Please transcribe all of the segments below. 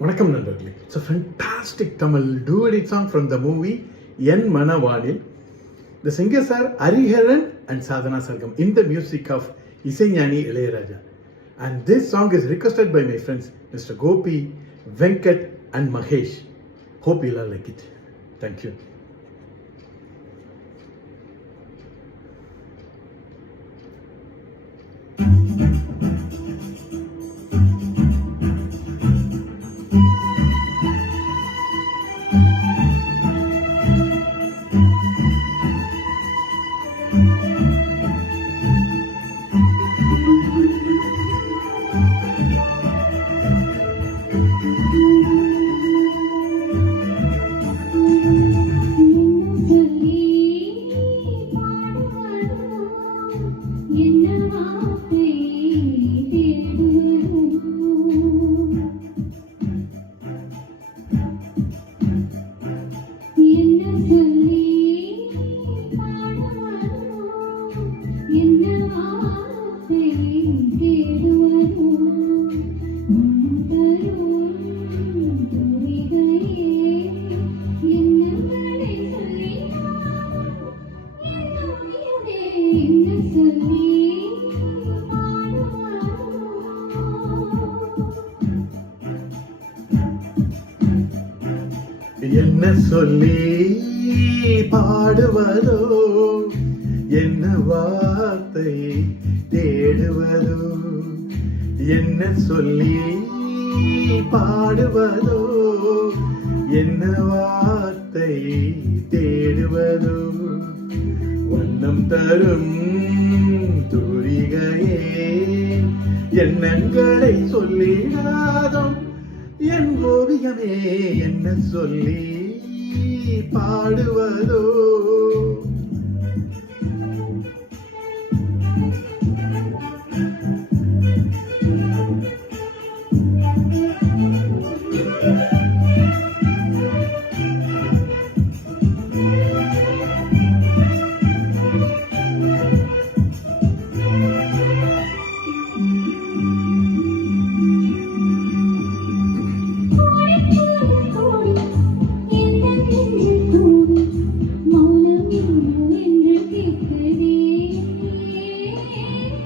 வணக்கம் நண்பர்களே. It's a fantastic Tamil duet song from the movie En Manavanil. The singers are Hariharan and Sadhana Sargam in the music of Isaignani Ilayaraja. And this song is requested by my friends Mr. Gopi, Venkat and Mahesh. Hope you'll all like it. Thank you. என்ன சொல்லி பாடுவதோ, என்ன வார்த்தை தேடுவதோ, என்ன சொல்லி பாடுவதோ, என்ன வார்த்தை தேடுவதோ, வண்ணம் தரும் தூரிகையே எண்ணங்களை சொல்லிடாதோ, என் ஓவியமே என்ன சொல்லி பாடுவதோ.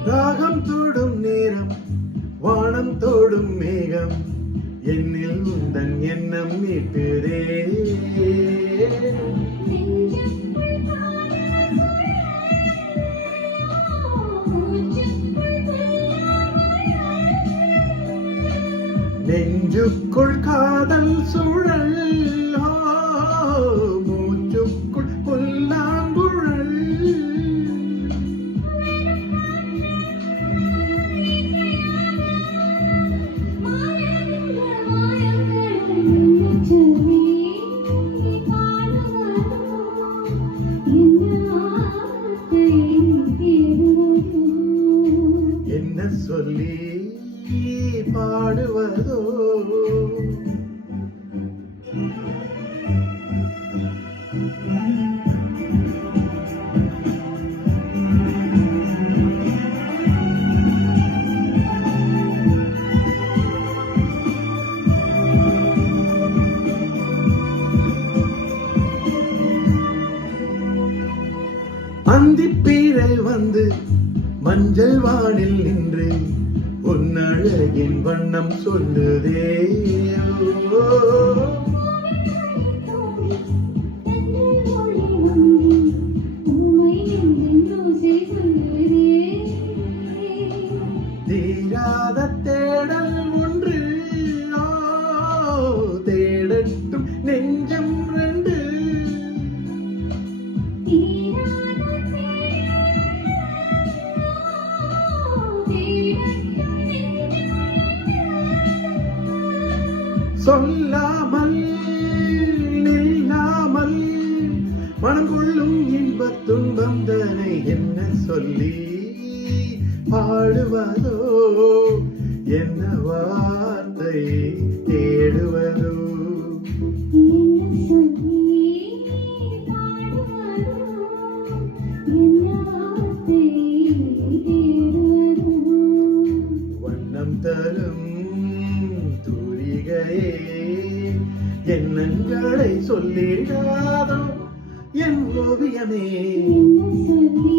ராகம் தோடும் நேரம், வானம் தோடும் மேகம், என்னில் உந்தன் எண்ணம் மீட்டுதே. நெஞ்சுக்குள் காதல் சுழல், மூச்சுக்குள் புல்லாங்குழல், என்ன சொல்லி பாடுவதோ. அந்திப்பீரை வந்து மஞ்சள் வானில் நின்று பொன்னழகின் வண்ணம் சொல்லுதே. தீராத தேடல் ஒன்று, தேடட்டும் நெஞ்சம் ரெண்டு, சொல்லாமல் நில்லாமல் மனம் கொள்ளும் இன்பத் துன்பம் தனை என்ன சொல்லி பாடுவதோ, என்ன வார்த்தை தேடுவதோ. வண்ணம் தரும் தூரிகை இல்லையே எண்ணங்களை சொல்லிடாதோ என் ஓவியமே என்ன சொல்லி